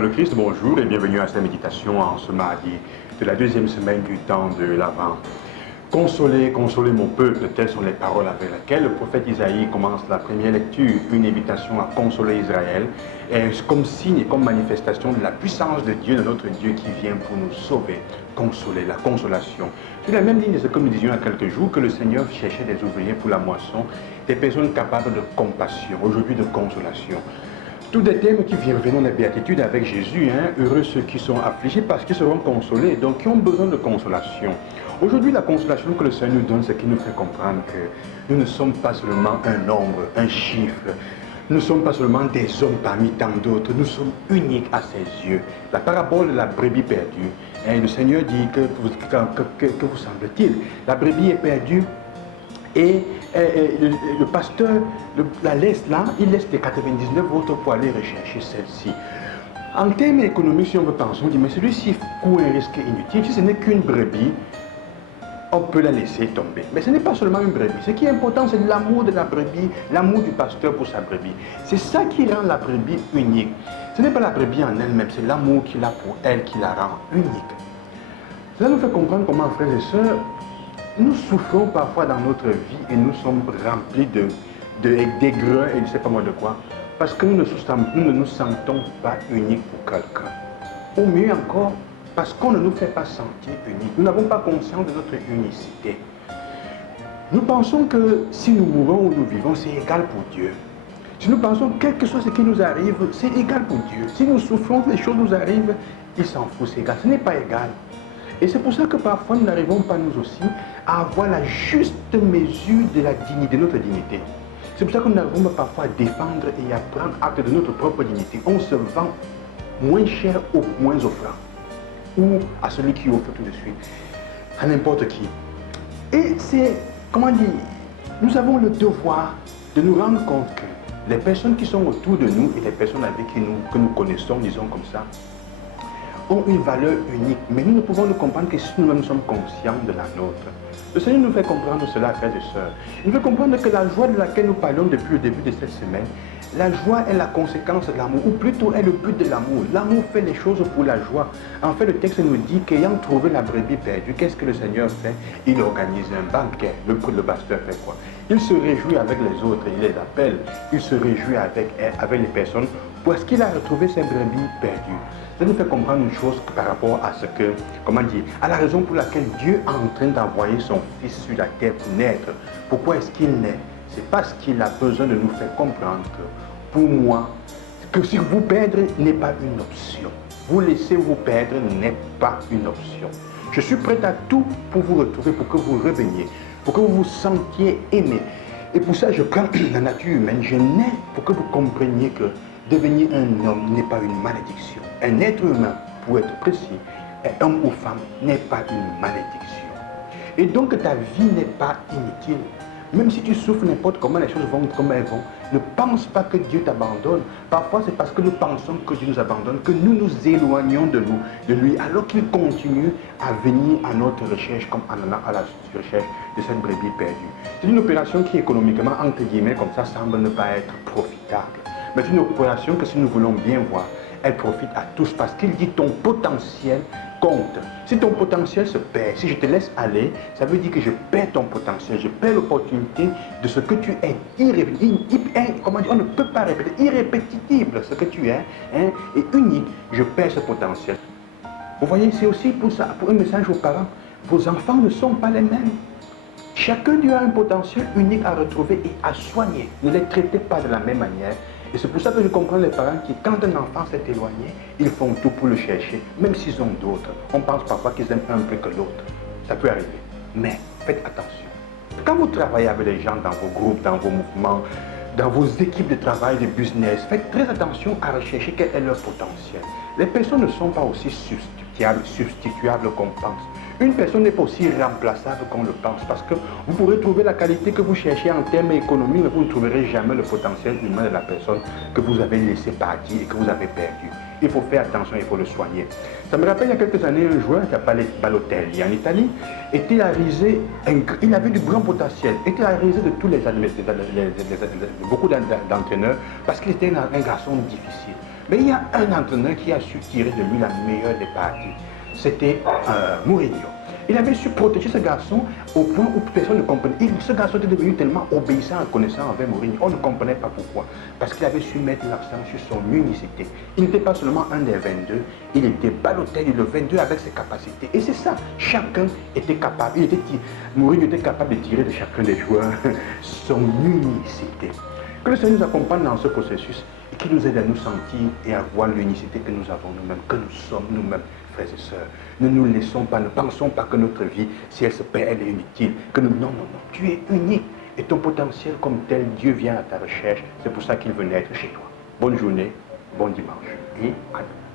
dans le Christ, bonjour et bienvenue à cette méditation en ce mardi de la deuxième semaine du temps de l'Avent. Consolez, consolez mon peuple, telles sont les paroles avec lesquelles le prophète Isaïe commence la première lecture, une invitation à consoler Israël, et comme signe et comme manifestation de la puissance de Dieu, de notre Dieu qui vient pour nous sauver, consoler, la consolation. Sur la même ligne de ce que nous disions il y a quelques jours, que le Seigneur cherchait des ouvriers pour la moisson, des personnes capables de compassion, aujourd'hui de consolation. Tous des thèmes qui reviennent des béatitudes avec Jésus, heureux ceux qui sont affligés parce qu'ils seront consolés, donc qui ont besoin de consolation. Aujourd'hui, la consolation que le Seigneur nous donne, c'est qu'il nous fait comprendre que nous ne sommes pas seulement un nombre, un chiffre. Nous ne sommes pas seulement des hommes parmi tant d'autres, nous sommes uniques à ses yeux. La parabole de la brebis perdue, le Seigneur dit que vous semble-t-il, la brebis est perdue. Et le pasteur la laisse là, il laisse les 99 autres pour aller rechercher celle-ci. En termes économiques, si on veut penser, on dit, mais celui-ci court un risque inutile. Si ce n'est qu'une brebis, on peut la laisser tomber. Mais ce n'est pas seulement une brebis. Ce qui est important, c'est l'amour de la brebis, l'amour du pasteur pour sa brebis. C'est ça qui rend la brebis unique. Ce n'est pas la brebis en elle-même, c'est l'amour qu'il a pour elle qui la rend unique. Cela nous fait comprendre comment, frères et sœurs, nous souffrons parfois dans notre vie et nous sommes remplis d'aigreur et je ne sais pas moi de quoi, parce que nous ne nous sentons pas uniques pour quelqu'un. Ou mieux encore, parce qu'on ne nous fait pas sentir uniques. Nous n'avons pas conscience de notre unicité. Nous pensons que si nous mourons ou nous vivons, c'est égal pour Dieu. Si nous pensons quel que soit ce qui nous arrive, c'est égal pour Dieu. Si nous souffrons, les choses nous arrivent, il s'en fout, c'est égal. Ce n'est pas égal. Et c'est pour ça que parfois nous n'arrivons pas nous aussi à avoir la juste mesure de la dignité, de notre dignité. C'est pour ça que nous n'arrivons pas parfois à défendre et à prendre acte de notre propre dignité. On se vend moins cher au moins offrant, ou à celui qui offre tout de suite, à n'importe qui. Et c'est, comment dire, nous avons le devoir de nous rendre compte que les personnes qui sont autour de nous et les personnes avec qui que nous connaissons, disons comme ça, ont une valeur unique, mais nous ne pouvons nous comprendre que si nous-mêmes sommes conscients de la nôtre. Le Seigneur nous fait comprendre cela, frères et sœurs. Il nous fait comprendre que la joie de laquelle nous parlons depuis le début de cette semaine, la joie est la conséquence de l'amour, ou plutôt est le but de l'amour. L'amour fait les choses pour la joie. En fait, le texte nous dit qu'ayant trouvé la brebis perdue, qu'est-ce que le Seigneur fait? Il organise un banquet. Le pasteur fait quoi? Il se réjouit avec les autres, il les appelle, il se réjouit avec les personnes parce qu'il a retrouvé ses brebis perdues. Ça nous fait comprendre une chose par rapport à ce que, comment dire, à la raison pour laquelle Dieu est en train d'envoyer son Fils sur la terre pour naître. Pourquoi est-ce qu'il naît? C'est parce qu'il a besoin de nous faire comprendre que, pour moi, que si vous perdre n'est pas une option. Vous laisser vous perdre n'est pas une option. Je suis prêt à tout pour vous retrouver, pour que vous reveniez, pour que vous vous sentiez aimé. Et pour ça, je prends la nature humaine, je nais pour que vous compreniez que devenir un homme n'est pas une malédiction. Un être humain, pour être précis, un homme ou femme, n'est pas une malédiction. Et donc ta vie n'est pas inutile. Même si tu souffres n'importe comment, les choses vont comme elles vont. Ne pense pas que Dieu t'abandonne. Parfois c'est parce que nous pensons que Dieu nous abandonne, que nous nous éloignons de lui, alors qu'il continue à venir à notre recherche, comme en allant à la recherche de cette brebis perdue. C'est une opération qui économiquement, entre guillemets, comme ça, semble ne pas être profitable. Mais c'est une opération que si nous voulons bien voir, elle profite à tous parce qu'il dit ton potentiel compte. Si ton potentiel se perd, si je te laisse aller, ça veut dire que je perds ton potentiel, je perds l'opportunité de ce que tu es. Comment dire, on ne peut pas répéter, irrépétible ce que tu es, et unique, je perds ce potentiel. Vous voyez, c'est aussi pour ça, pour un message aux parents, vos enfants ne sont pas les mêmes. Chacun d'eux a un potentiel unique à retrouver et à soigner. Ne les traitez pas de la même manière. Et c'est pour ça que je comprends les parents qui, quand un enfant s'est éloigné, ils font tout pour le chercher, même s'ils ont d'autres. On pense parfois qu'ils aiment un peu que l'autre. Ça peut arriver. Mais faites attention. Quand vous travaillez avec les gens dans vos groupes, dans vos mouvements, dans vos équipes de travail, de business, faites très attention à rechercher quel est leur potentiel. Les personnes ne sont pas aussi substituables qu'on pense. Une personne n'est pas aussi remplaçable qu'on le pense parce que vous pourrez trouver la qualité que vous cherchez en termes économiques, mais vous ne trouverez jamais le potentiel humain de la personne que vous avez laissé partir et que vous avez perdu. Il faut faire attention, il faut le soigner. Ça me rappelle il y a quelques années, un joueur qui s'appelait Balotelli en Italie, il avait du grand potentiel, était à réaliser de tous beaucoup d'entraîneurs parce qu'il était un garçon difficile. Mais il y a un entraîneur qui a su tirer de lui la meilleure des parties. C'était Mourinho. Il avait su protéger ce garçon au point où personne ne comprenait. Ce garçon était devenu tellement obéissant et connaissant envers Mourinho. On ne comprenait pas pourquoi. Parce qu'il avait su mettre l'accent sur son unicité. Il n'était pas seulement un des 22, il était Balotelli, le 22 avec ses capacités. Et c'est ça, chacun était capable. Mourinho était capable de tirer de chacun des joueurs son unicité. Que le Seigneur nous accompagne dans ce processus et qu'il nous aide à nous sentir et à voir l'unicité que nous avons nous-mêmes, que nous sommes nous-mêmes, frères et sœurs. Ne nous laissons pas, ne pensons pas que notre vie, si elle se perd, elle est inutile. Que nous, non, non, non, tu es unique. Et ton potentiel comme tel, Dieu vient à ta recherche. C'est pour ça qu'il veut naître chez toi. Bonne journée, bon dimanche et à demain.